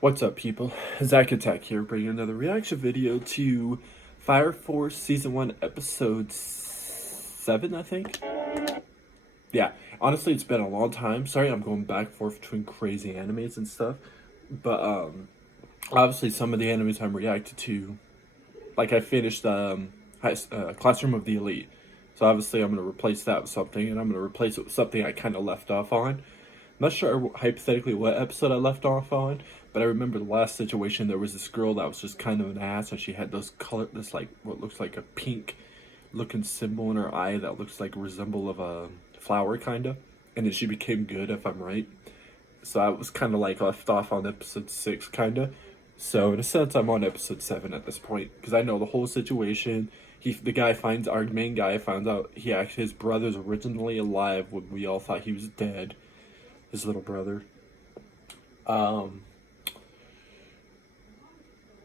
What's up, people? Zach Attack here, bringing another reaction video to Fire Force Season 1, Episode 7, I think? Yeah, honestly, it's been a long time. Sorry, I'm going back and forth between crazy animes and stuff. But, obviously, some of the animes I'm reacting to, like, I finished, Classroom of the Elite. So, obviously, I'm going to replace that with something, and I'm going to replace it with something I kind of left off on. I'm not sure hypothetically what episode I left off on, but I remember the last situation. There was this girl that was just kind of an ass, and she had this like what looks like a pink looking symbol in her eye that looks like a resemble of a flower kind of, and then she became good, if I'm right. So I was kind of like left off on episode 6 kind of. So in a sense, I'm on episode 7 at this point because I know the whole situation. Our main guy finds out his brother's originally alive when we all thought he was dead. His little brother.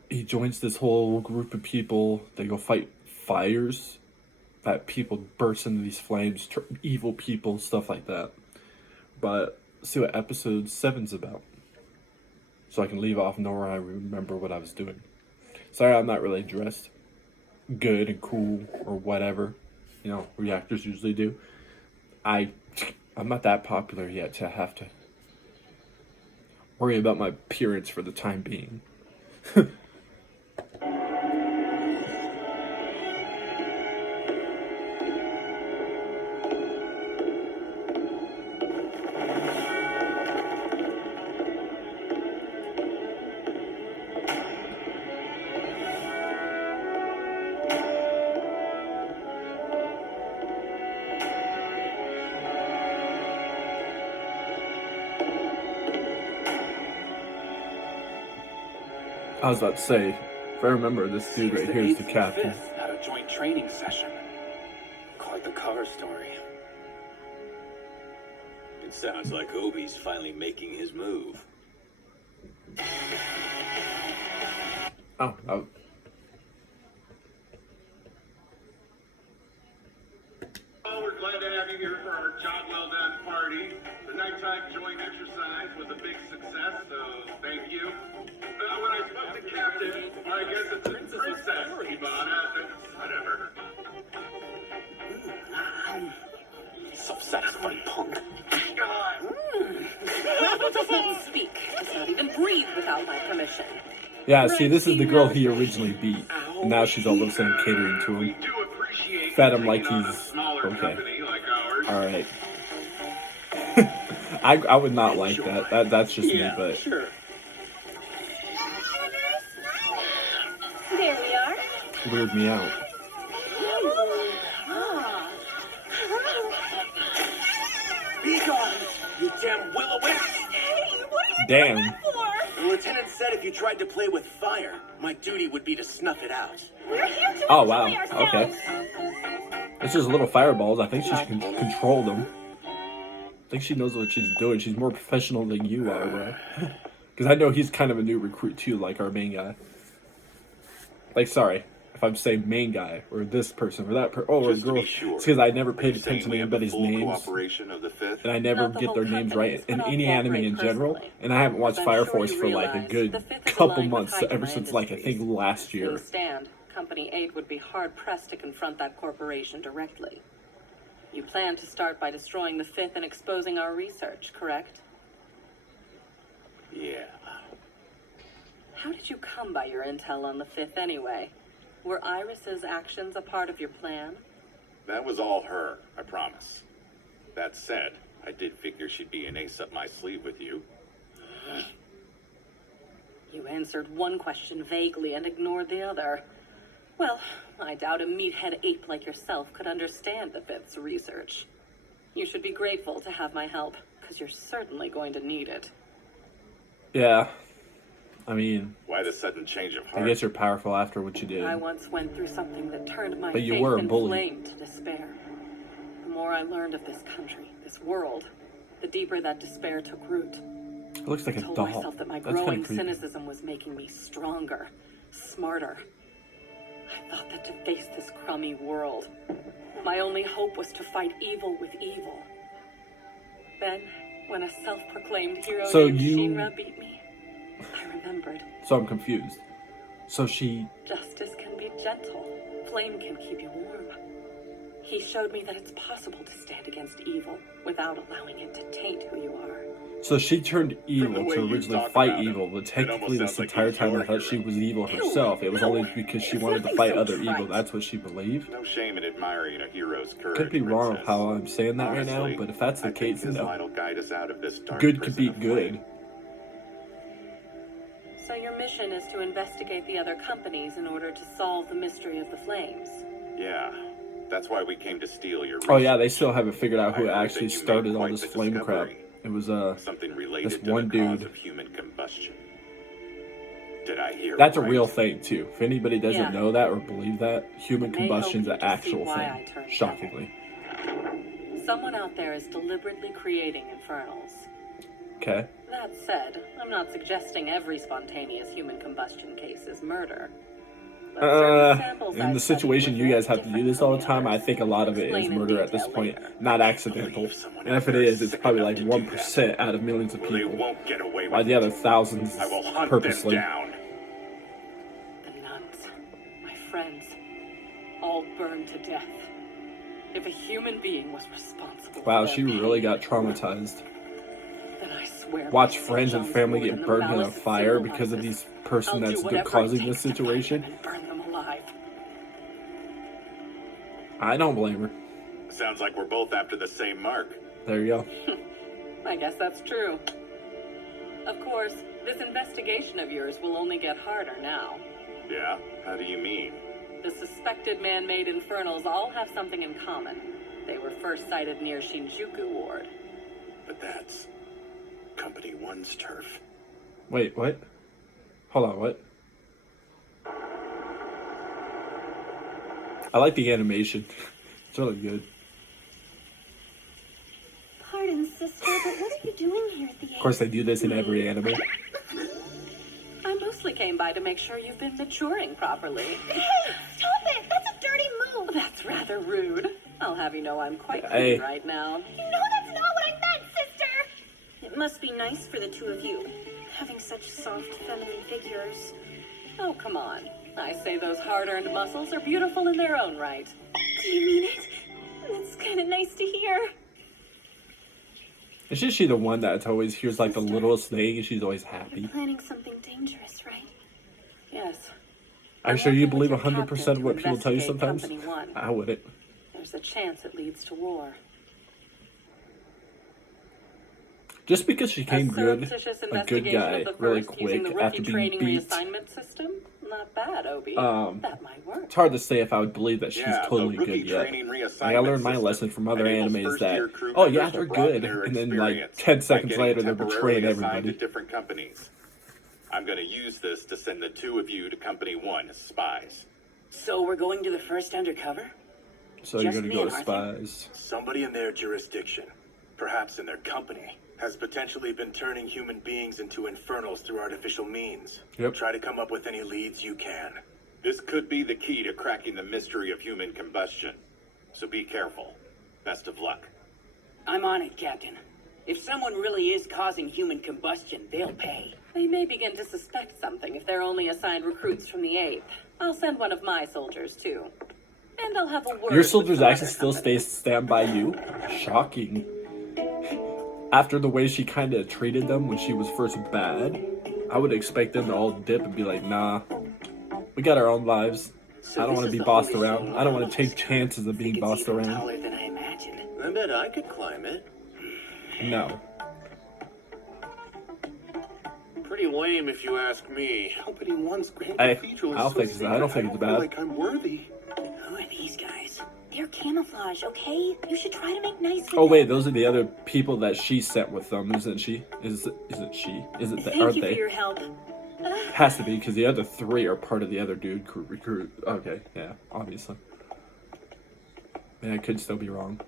He joins this whole group of people. They go fight fires. That people burst into these flames, evil people, stuff like that. But see what episode 7's about, so I can leave off knowing I remember what I was doing. Sorry, I'm not really dressed good and cool or whatever. You know, reactors usually do. I'm not that popular yet to have to worry about my appearance for the time being. I was about to say, if I remember, this dude right here is the captain. At a joint training session. Quite the cover story. It sounds like Obi's finally making his move. Oh. We're glad to have you here for our job well done party. The nighttime joint exercise was a big success, so thank you. When I spoke to Captain, or I guess it's a Princess Ivana, whatever. So satisfying, punk. Does not speak, does not even breathe without my permission. Yeah, see, this is the girl he originally beat, and now she's all of a sudden catering to him. Fed him like he's okay. Alright. I would not like that. That's just me, but Sure. There we are. weird me out. Be gone, you damn will-o-wisp! Hey, what are you Damn. doing that for? The lieutenant said if you tried to play with fire, my duty would be to snuff it out. We're here to Oh, wow. enjoy ourselves. Okay. It's just little fireballs. I think she can control them. I think she knows what she's doing. She's more professional than you are, bro. Because I know he's kind of a new recruit, too, like our main guy. Like, sorry, if I'm saying main guy, or this person, or that person, or Just to girl. be sure, It's because I never paid Are you saying attention to we have the anybody's full names. cooperation of the Fifth? And I never Not the get whole their names company, right in but I'll any anime cooperate in general. personally. And I haven't watched As I'm Fire sure Force you for like a realize, good the Fifth is couple aligned with months, Hydra ever since like I Industries. think last year. Things stand. Company 8 would be hard-pressed to confront that corporation directly. You plan to start by destroying the Fifth and exposing our research, correct? Yeah. How did you come by your intel on the Fifth anyway? Were Iris's actions a part of your plan? That was all her, I promise. That said, I did figure she'd be an ace up my sleeve with you. You answered one question vaguely and ignored the other. Well, I doubt a meathead ape like yourself could understand the Fifth's research. You should be grateful to have my help, because you're certainly going to need it. Yeah. I mean, Why the sudden change of heart? I guess you're powerful after what you did. I once went through something that turned my But you faith were a in bully. flame to despair. The more I learned of this country, this world, the deeper that despair took root. It looks like I a told doll. myself that my That's kind growing of creepy. cynicism was making me stronger, smarter. I thought that to face this crummy world, my only hope was to fight evil with evil. Then, when a self-proclaimed hero So named you- Shinra beat me, I remembered remembered. So I'm confused. So she... Justice can be gentle. Flame can keep you warm. He showed me that it's possible to stand against evil without allowing it to taint who you are. So she turned evil way to you originally talk fight about him, evil, but it technically almost this sounds like entire he's time I your thought she hero. was evil herself. It was no, only because she wanted to nothing fight so other evil. trite. That's what she believed. No shame in admiring a hero's courage. Could be wrong with Princess. how I'm saying that right now, Honestly, but if that's the I think case, this no. line will guide us out of this dark Good could prison be of good. flame. So your mission is to investigate the other companies in order to solve the mystery of the flames. Yeah, that's why we came to steal your Oh yeah, they research. still haven't figured out I who heard that actually you made started all quite this the flame crap. discovery. It was Something related this to one the cause dude. of human combustion. Did I hear That's a right? real thing too. If anybody doesn't Yeah. know that or believe that, human May combustion's help an you to see actual why thing. I turned Shockingly. Someone out there is deliberately creating infernals. Okay. That said, I'm not suggesting every spontaneous human combustion case is murder. But certain samples In I the studied situation were you guys very have to do different this all from the time, I others. think a lot of it is Explain in murder at this detail point, later. not accidental. someone And if it out there is, it's sick probably enough like to do 1% out of millions of Well, they people. won't get away with While the it. other thousands I will hunt purposely. them down. The nuns, my friends, all burned to death. If a human being was responsible Wow, for she their really pain, got traumatized. then I swear Watch by friends and St. family John's get Wort burned and in the a malice of fire because of symbolize these person I'll do that's whatever it causing takes this to find situation. them and burn them alive. I don't blame her. Sounds like we're both after the same mark. There you go. I guess that's true. Of course, this investigation of yours will only get harder now. Yeah? How do you mean? The suspected man-made infernals all have something in common. They were first sighted near Shinjuku Ward. But that's Company 1's turf. Wait, what? Hold on, what? I like the animation. It's really good. Pardon, sister, but what are you doing here at the Of course, they do this in every anime. I mostly came by to make sure you've been maturing properly. Hey, stop it! That's a dirty move! That's rather rude. I'll have you know I'm quite Hey. clean right now. You know that's not what I meant, sister! It must be nice for the two of you, having such soft, feminine figures. Oh, come on. I say those hard-earned muscles are beautiful in their own right. Do you mean it? That's kind of nice to hear. Isn't she the one that always hears like the littlest thing and she's always happy? You're planning something dangerous, right? Yes. I'm sure you believe working with 100% your of what captain people tell you to sometimes. investigate Company 1. I wouldn't. There's a chance it leads to war. Just because she came good, surreptitious a good investigation guy, of the really first using quick the after rookie being training beat. reassignment system? Not bad, Obi. That might work. It's hard to say if I would believe that she's Yeah, totally the rookie good yet. training Like, I reassignment learned my system lesson from other enables animes first-year that, crew oh yeah, members they're to broaden good, their and then like experience 10 by seconds getting later they're temporarily betraying assigned everybody. to different companies. I'm going to use this to send the two of you to Company 1 as spies. So we're going to the first undercover? So you're Just gonna me go and to Arthur? spies. Somebody in their jurisdiction, perhaps in their company, has potentially been turning human beings into infernals through artificial means. Yep. Try to come up with any leads you can. This could be the key to cracking the mystery of human combustion. So be careful. Best of luck. I'm on it, Captain. If someone really is causing human combustion, they'll pay. They may begin to suspect something if they're only assigned recruits from the 8th. I'll send one of my soldiers, too. And I'll have a word Your with soldiers some actually other still companies. stand by you? Shocking. After the way she kind of treated them when she was first bad, I would expect them to all dip and be like, nah, we got our own lives. So I don't this want to is be the bossed holy around. thing I don't want to on take this chances of being It's bossed even around. taller than I imagined. I bet I could climb it. No. Pretty lame if you ask me. Company 1's grand Hey, cathedral is I don't so think it's- I don't sacred, think it's feel bad. like I'm worthy. Who are these guys? They're camouflage, okay? You should try to make nice with Oh wait, them. those are the other people that she sent with them, isn't she? Isn't she? Isn't they? Thank Aren't you for they? your help. Has to be because the other three are part of the other dude recruit. Okay, yeah, obviously. I mean, I could still be wrong.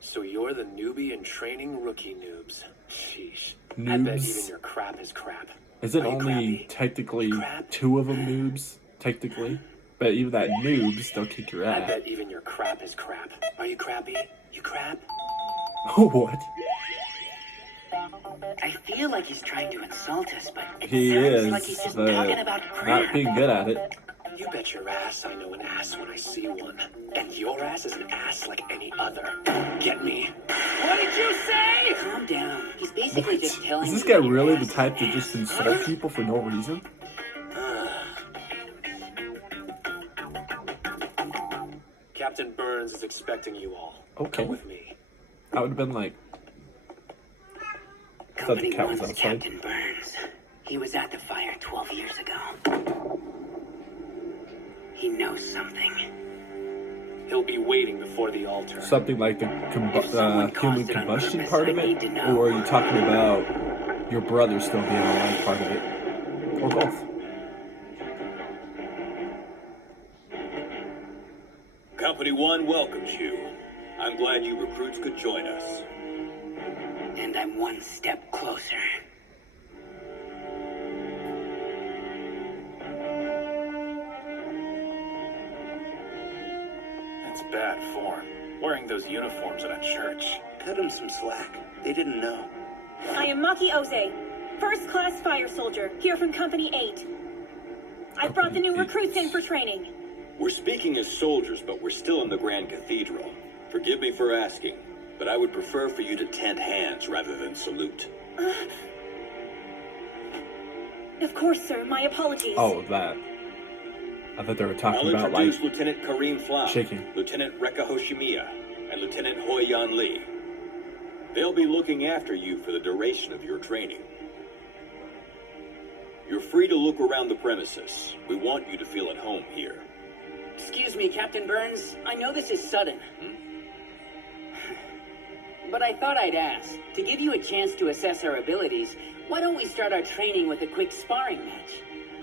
So you're the newbie in training rookie noobs. Sheesh. I bet Noobs? even your crap is crap. Is it Are you only crappy? technically Crap? 2 of them noobs? Technically, but even that noobs, they'll kick your I ass. bet even your crap is crap. Are you crappy? You crap? What? feel like he's trying to insult us, but it He sounds is, like he's just but talking about not crap. being good at it. You bet your ass I know an ass when I see one. And your ass is an ass like any other. Get me? What did you say? Calm down. He's basically What? just telling Is this you guy that really your the ass type to is just an insult ass. people for no reason? Captain Burns is expecting you all. Okay. Come with me. I would have been like, I thought the Company cat was wants outside. Captain Burns. He was at the fire 12 years ago. He knows something. He'll be waiting before the altar. Something like the someone human caused it on combustion purpose, part of I it? need to know. Or are you talking about your brother still being alive part of it? Or both? Company 1 welcomes you. I'm glad you recruits could join us. And I'm one step closer. It's bad form. Wearing those uniforms in a church. Cut him some slack. They didn't know. I am Maki Oze, first class fire soldier, here from Company 8. I brought the new recruits in for training. We're speaking as soldiers, but we're still in the Grand Cathedral. Forgive me for asking, but I would prefer for you to tend hands rather than salute. Of course, sir, my apologies. Oh, that. I thought they were I'll talking about like introduce Lieutenant Kareem Flam, shaking. Lieutenant Rekka Hoshimiya, and Lieutenant Hoi Yan Lee. They'll be looking after you for the duration of your training. You're free to look around the premises. We want you to feel at home here. Excuse me, Captain Burns. I know this is sudden. But I thought I'd ask. To give you a chance to assess our abilities, why don't we start our training with a quick sparring match?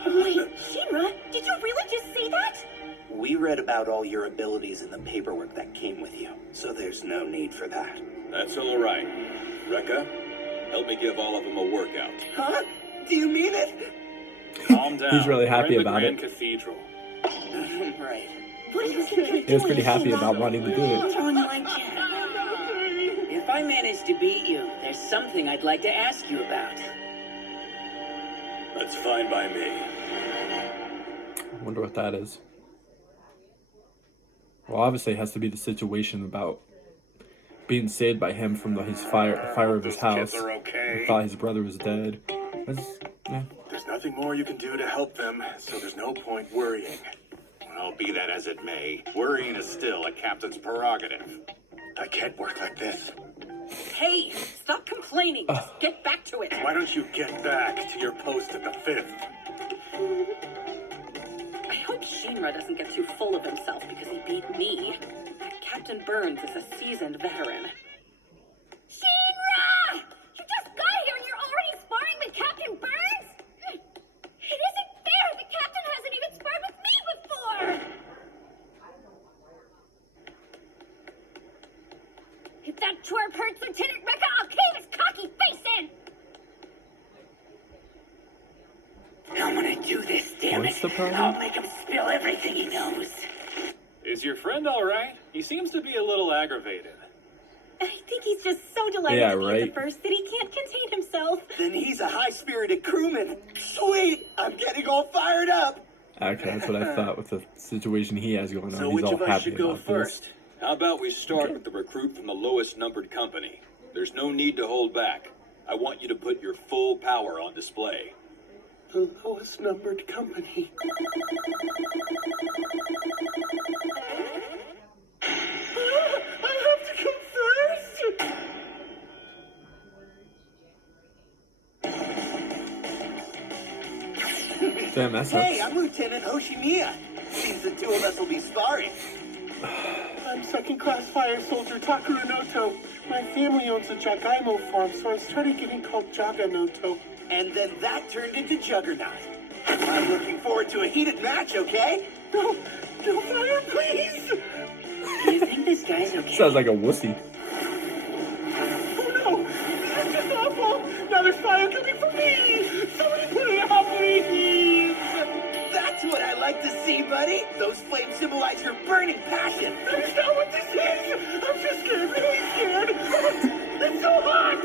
Wait, Shinra, did you really just say that? We read about all your abilities in the paperwork that came with you, so there's no need for that. That's all right. Rekka, help me give all of them a workout. Huh? Do you mean it? Calm down. He's really happy We're in the about Grand it. Cathedral. Right. What do you think you're He was doing, pretty happy Shinra? about wanting to do What's it. wrong like that? If I manage to beat you, there's something I'd like to ask you about. That's fine by me. I wonder what that is. Well, obviously it has to be the situation about being saved by him from his fire of his Those house. kids are okay. He thought his brother was dead. Yeah. There's nothing more you can do to help them, so there's no point worrying. Well, be that as it may, worrying is still a captain's prerogative. I can't work like this. Hey, stop complaining. Just get back to it. Why don't you get back to your post at the 5th? I hope Shinra doesn't get too full of himself because he beat me. Captain Burns is a seasoned veteran. Shinra! You just got here and you're already sparring with Captain Burns? It isn't fair! The captain hasn't even sparred with me before! If that twerp hurts Lieutenant Rekka, I'll cave his cocky face in! I'm gonna do this, damn What's it. the problem? I'll make him spill everything he knows. Is your friend all right? He seems to be a little aggravated. I think he's just so delighted Yeah, to be at right. the first that he can't contain himself. Then he's a high-spirited crewman. Sweet! I'm getting all fired up! Okay, that's what I thought with the situation he has going on. So He's which all of us happy should go about this. first? How about we start with the recruit from the lowest numbered company? There's no need to hold back. I want you to put your full power on display. The lowest numbered company. I have to come first! Damn, that sucks. Hey, I'm Lieutenant Hoshimiya. Seems the two of us will be sparring. I'm second-class fire soldier Takuru Noto. My family owns a Jagaimo farm, so I started getting called Jaganoto. And then that turned into Juggernaut. I'm looking forward to a heated match, okay? No fire, please! Do you think this guy's okay? Sounds like a wussy. Oh no! This is just awful! Now there's fire coming from me! Somebody put it out, please! That's what I like to see, buddy. Those flames symbolize your burning passion. That is not what this is! I'm just scared, really scared! It's so hot!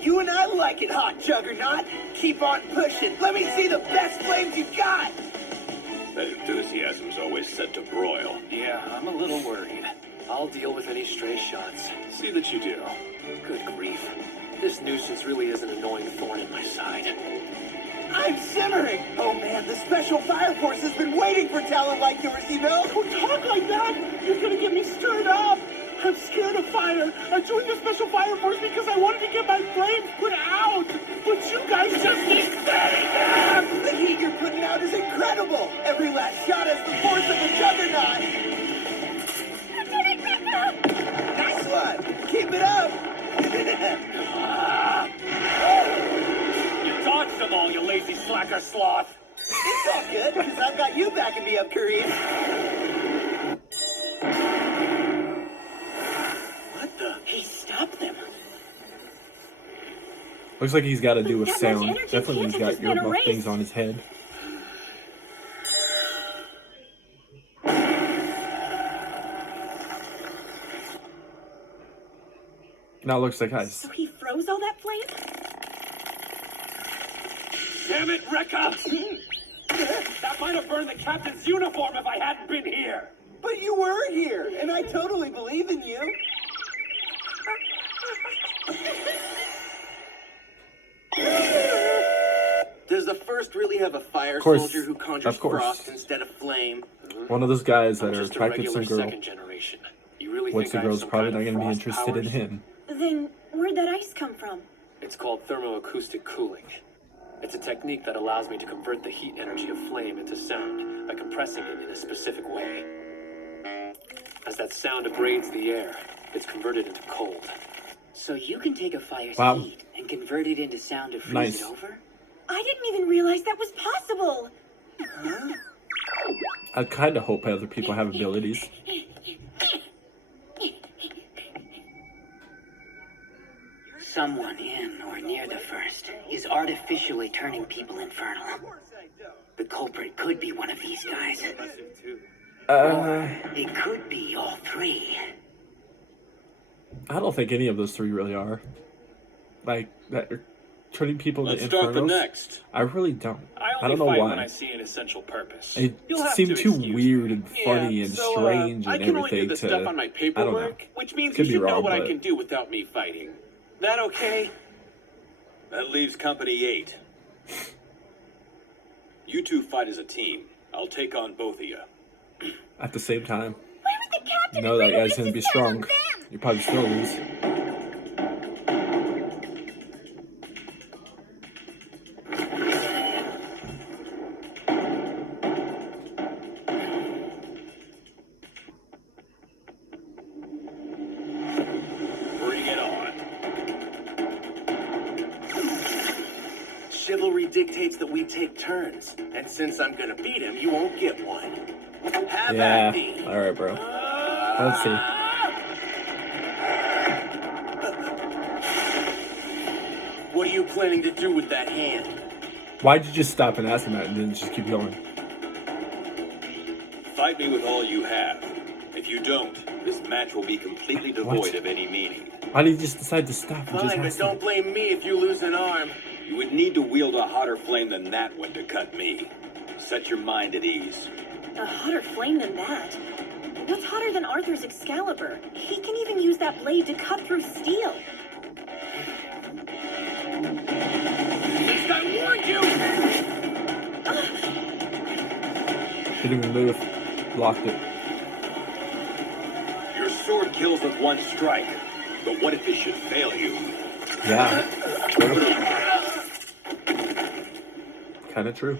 You and I like like it hot, Juggernaut. Keep on pushing. Let me see the best flames you got. That enthusiasm's always set to broil. Yeah, I'm a little worried. I'll deal with any stray shots. See that you do. Good grief. This nuisance really is an annoying thorn in my side. I'm simmering. Oh man, the Special Fire Force has been waiting for talent like yours, you know? Don't talk like that. You're gonna get me stirred up. I'm scared of fire. I joined the Special Fire Force because I wanted to get my flames put out. But you guys just keep setting them. The heat you're putting out is incredible. Every last shot has the force of a juggernaut. I did it, Grandpa! Nice one. Keep it up. You dodged them all, you lazy slacker sloth. It's all good, because I've got you backing me up, Korean. What the? He stopped them. Looks like he's got to do with That much sound. energy Definitely can't he's have got just been earmuff erased. things on his head. Now it looks like ice. So he froze all that flame? Damn it, Rekka! That might have burned the captain's uniform if I hadn't been here. But you were here, and I totally believe in you. Does the first really have a fire Of course, soldier who conjures of course. frost instead of flame? One of those guys that I'm are just a attracted to regular some girl. second generation. You really Once think the I have girl's some probably kind not of going to be frost interested in powers? him. Then where'd that ice come from? It's called thermoacoustic cooling. It's a technique that allows me to convert the heat energy of flame into sound by compressing it in a specific way. As that sound abrades the air, it's converted into cold. So you can take a fire's Wow. heat and convert it into sound to freeze Nice. it over? I didn't even realize that was possible. I kind of hope other people have abilities. Someone in or near the first is artificially turning people infernal. The culprit could be one of these guys. It could be all three. I don't think any of those three really are. Like, that are turning people Let's into start the infernos. next. I really don't. I I only don't know fight when I why. see an essential purpose. It You'll have seemed to too excuse weird me. and funny and strange I and can only do everything the to. stuff on my I don't know. paperwork, which means Could you be should know wrong, what I but- can do without me fighting. That okay? That leaves Company 8. You two fight as a team. I'll take on both of you. At the same time, Why would the captain you know that agree to guy's going to be waste his time strong. on them? You probably still lose. Bring it on. Chivalry dictates that we take turns, and since I'm gonna beat him, you won't get one. Have Yeah. at me. All right, bro. Let's see. What are you planning to do with that hand? Why'd you just stop and ask him that and then just keep going? Fight me with all you have. If you don't, this match will be completely devoid What? of any meaning. Why did you just decide to stop and just Fine, but ask don't him? blame me if you lose an arm. You would need to wield a hotter flame than that one to cut me. Set your mind at ease. A hotter flame than that? What's hotter than Arthur's Excalibur? He can even use that blade to cut through steel. Least I warned you! Didn't even move. Blocked it. Your sword kills with one strike. But what if it should fail you? Yeah. Kind of true.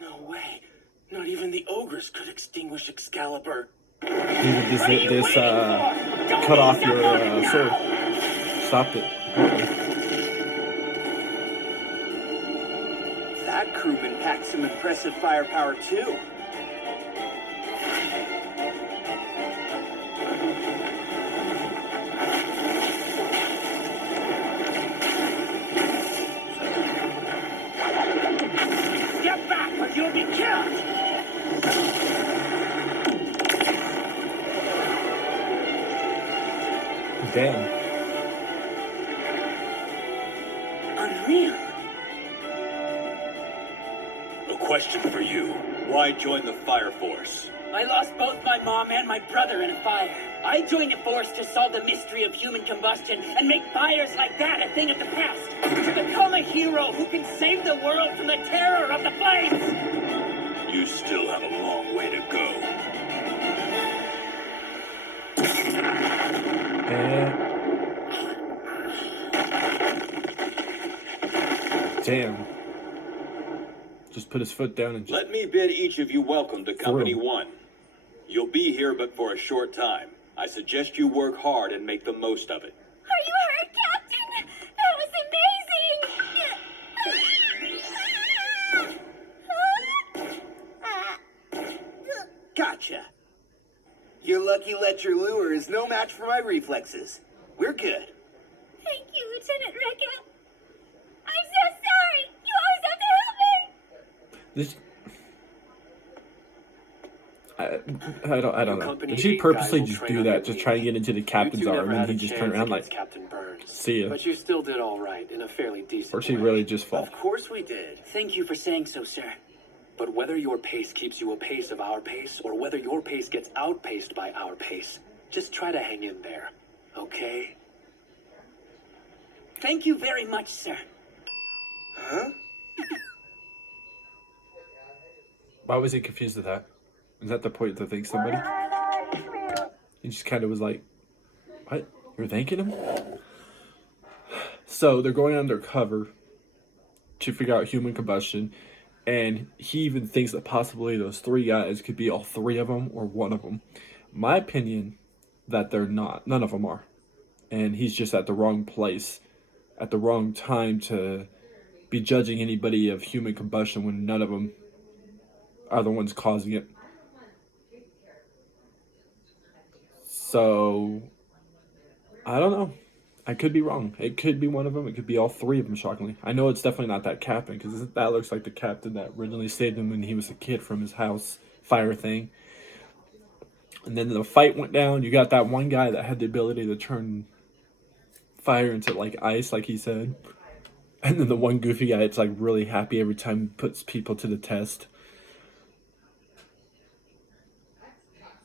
No way. Not even the ogres could extinguish Excalibur. Even this cut off your sword. Stopped it. That crewman packs some impressive firepower too. Get back or you'll be killed! Damn. real. A question for you. Why join the Fire Force? I lost both my mom and my brother in a fire. I joined the force to solve the mystery of human combustion and make fires like that a thing of the past. To become a hero who can save the world from the terror of the flames. You still have a long way to go. Damn. Just put his foot down and just... Let me bid each of you welcome to Company 1. You'll be here but for a short time. I suggest you work hard and make the most of it. Are you hurt, Captain? That was amazing! Gotcha. Your lucky Letcher lure is no match for my reflexes. We're good. Thank you, Lieutenant Recca. I'm so sorry! You always have to help me! This... I don't know. Company Did she 8 purposely guy will just train do under that, just me. try to get into the captain's You two arm, never and had he a just chance turned around like, against Captain Burns. see ya? But you still did all right in a fairly decent Or she way. really just fall? Of course we did. Thank you for saying so, sir. But whether your pace keeps you apace of our pace, or whether your pace gets outpaced by our pace, just try to hang in there, okay? Thank you very much, sir. Huh? Why was he confused with that? Is that the point to thank somebody? He just kind of was like, what? You're thanking him? So they're going undercover to figure out human combustion. And he even thinks that possibly those three guys could be all three of them or one of them. My opinion, that they're not. None of them are. And he's just at the wrong place at the wrong time to be judging anybody of human combustion when none of them are the ones causing it. So, I don't know. I could be wrong. It could be one of them. It could be all three of them, shockingly. I know it's definitely not that captain, because that looks like the captain that originally saved him when he was a kid from his house fire thing. And then the fight went down. You got that one guy that had the ability to turn fire into, like, ice, like he said. And then the one goofy guy that's, like, really happy every time he puts people to the test.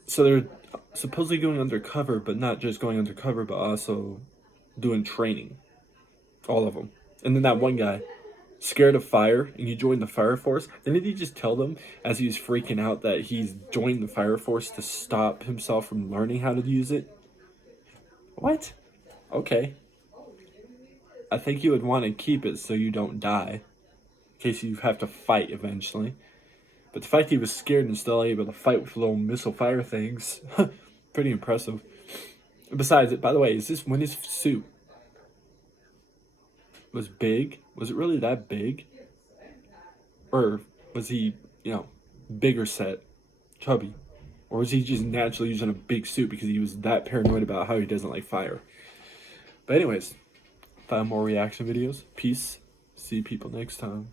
So they're supposedly going undercover, but not just going undercover, but also doing training. All of them. And then that one guy, scared of fire, and he joined the fire force. Didn't he just tell them, as he was freaking out, that he's joined the fire force to stop himself from learning how to use it? What? Okay. I think you would want to keep it so you don't die, in case you have to fight eventually. But the fact he was scared and still able to fight with little missile fire things, pretty impressive. Besides, by the way, when his suit was big, was it really that big? Or was he, bigger set, chubby? Or was he just naturally using a big suit because he was that paranoid about how he doesn't like fire? But anyways, 5 more reaction videos. Peace. See people next time.